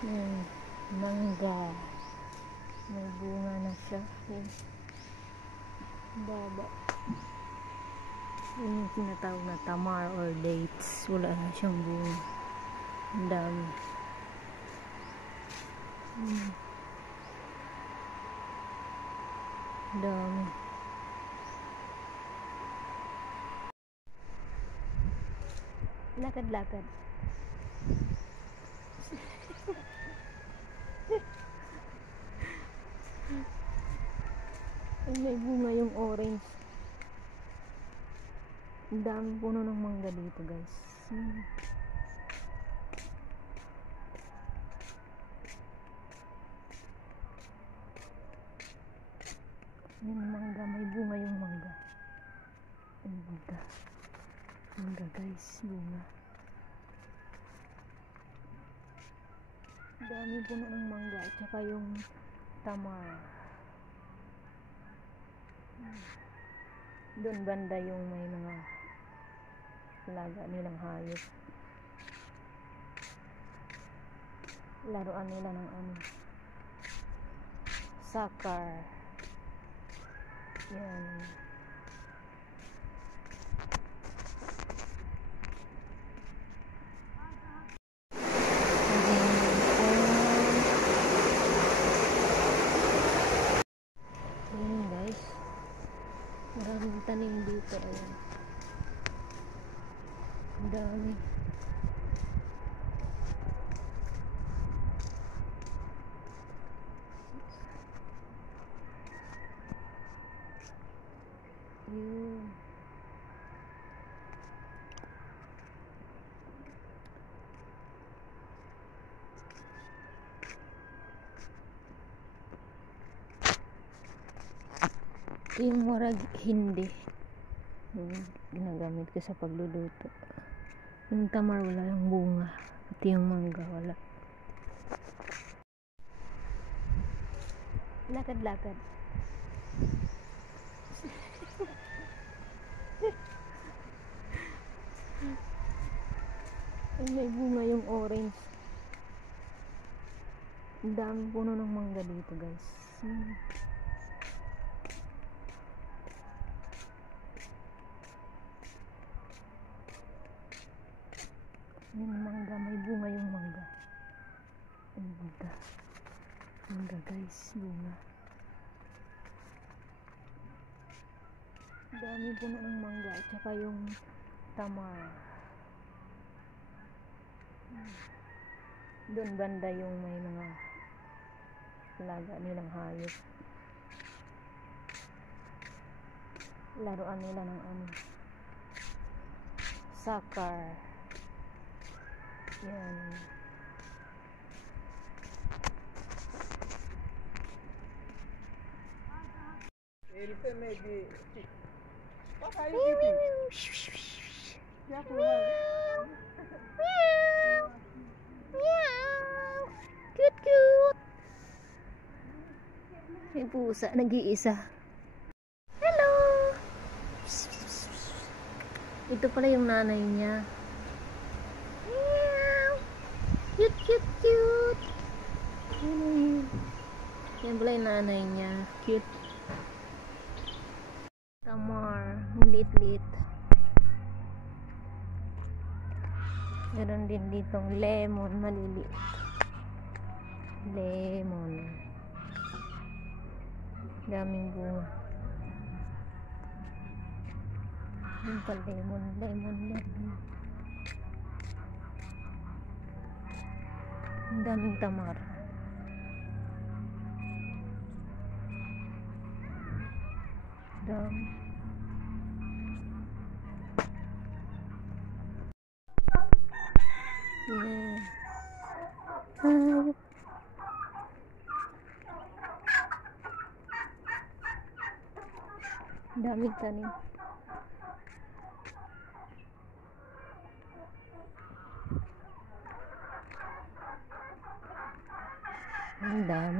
Yung mangga. May bunga na siya. Baba. Yun yung tinatawag na tamar or dates. Wala na siyang bunga. Ang dami. Dami. Lakad-lakad. May bunga yung orange. Ang dami puno ng mangga dito, guys. Yung mangga, may bunga yung mangga. Ang bunga. Mangga, guys, bunga. Dami puno ng mangga at saka yung tamar. Doon banda yung may mga alaga nilang hayop. Laruan nila ng soccer. Yan. Ayan, guys. Maraming tanim dito. Ayan. Ang dami. Yun. Yung warag hindi. Yung ginagamit ko sa pagluluto. Yung tamar wala yung bunga. Pati yung mangga wala. Lakad-lakad. May bunga yung orange. Ang dami puno ng mangga dito, guys. Yung mangga, may bunga yung mangga. Ang bunga. Mangga, guys, bunga. Dami puno ng mangga at saka yung tamar. Doon banda yung may mga alaga nilang hayop. Laruan nila ng soccer. Yan. What are you eating? Cute, cute. May pusa, nag-iisa. Hello. Ito pala yung nanay niya. Cute, cute, cute. Yan pala yung nanay niya. Cute. Tamar. Liit-liit. Meron din ditong lemon. Maliliit. Lemon. Daming bunga. Yung pa lemon. Ang daming tamar. Dami. Yeah. Daming tanim. Ang dami.